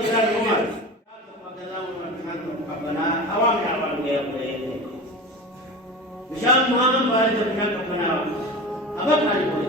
إلى العمر مشان مهم بارد مشان كنا أبغى على كل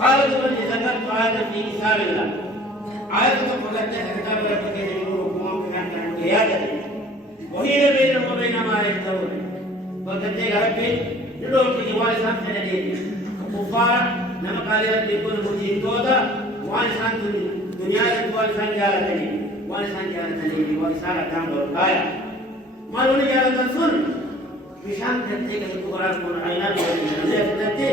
قال ابن ذكرت آية في كتاب الله آية فقد كتاب ربك يقول كان قيادة وهي بينهم وبين ما يشتهون فقد ربي يدور في جوال سامسون كفار نما قال ربي كل مجيد تودا وانسان دنيا جوال سان جالتني وانسان جالتني وانسان كان والقايا ما لون جالتن سن مشان تنتي كقرآن قرآن ليه تنتي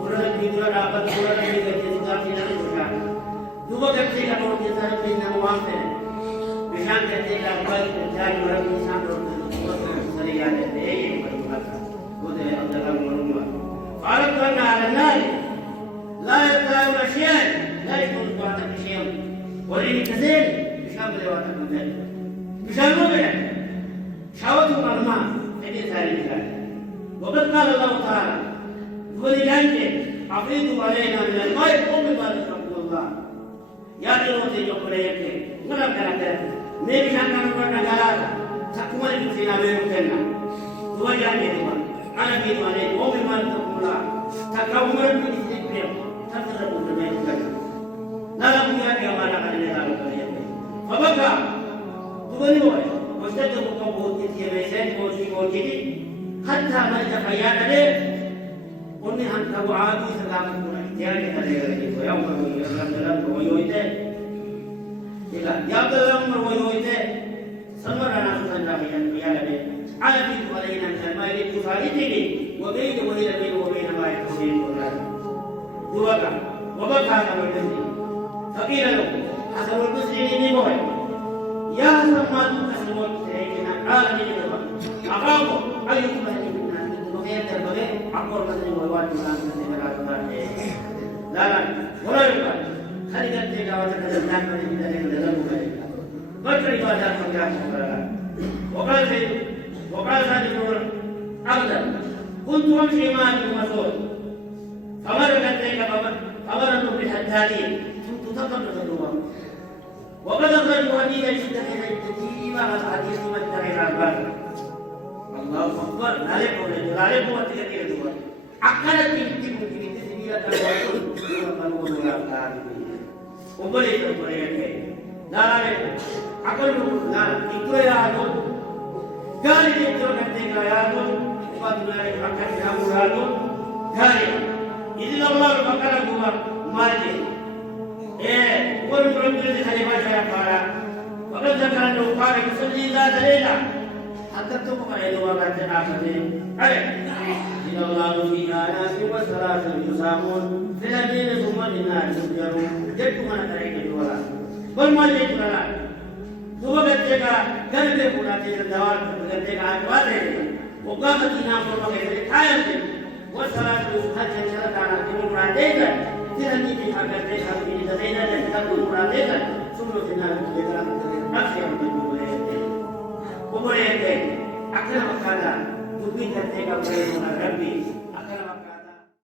قرآن بيدور دابت قرآن بيدور جزء في نفسه دوبا تنتي كنور جزء في نوامه مشان تنتي كأقوال تنتي مرة مشان سريعة تنتي وده أبدا مرمى قالت أنا على النار لا يطلع شيئا لا يكون قواتك شيئا ولين كثير مشان بلواتك مثل مشان مبنى شاوته مرمى لكن ثاني وقد قال الله تعالى ولذلك أفيضوا علينا من الماء قوم بذلك رب الله يا جنوتي يقوليك ولا كلام نبي كان كنا نقال تكمل فينا بيوتنا توجعني دوا أنا بيدوا عليه قوم بذلك رب الله تكمل من الذكر تفرق من بيتك لا بد أن يمانا علينا ذلك فبكى تقولوا واستجب قبول كثير كوشي حتى ملك حياة له قلنا أن أبو عادي سلام اختياري كذلك ويوم يسلم ويويته يا بلغم ويويته سمرنا سنة يا لبي عافيت علينا من الماء لتفارقني وبين وبين ما يكون دوكا وبكى كما فقيل له حسب المسلمين بوي يا سمان تسلمون سيدنا قال لي أقاموا أيكم أن terbagai akor masih mewah di mana masih melakukan dan mulai kan hari ganti kawan terkadang dari kita yang dalam bukan beribadah menjaga saudara wakal saya dulu ada kuntum siman masuk kamar ganti kamar untuk lihat tadi untuk tetap berdua wakal saya jual dia sudah terima hadis cuma terima Allah Akbar, nalip boleh tiga dua. Akan mungkin itu sembilan tahun mengulang Ubali itu boleh ke. Nalip, akan itu ya aku. Gari itu nanti kaya aku. Ubat nalip akan kamu lalu. Gari, ini Allah bakal buat mati. Orang berarti hari macam apa? Kalau jangan lupa kesulitan adalah حتى تقوم على الوقت الآخر إن الله في آيات وثلاث يسامون في الذين ثم للناس يسجرون جدت من تريك الدورة بل ما جئت لنا ثم قلتك قلب قلاتي الدوار قلتك عجوالي وقامت إنام الله آيات والثلاث يسجر شرط على كل مراديك تلني في حقتك في تدينا لتكون مراديك ثم في الناس يسجرون أخيرا Kemudian akan berkata, bukti tertega oleh Rabbi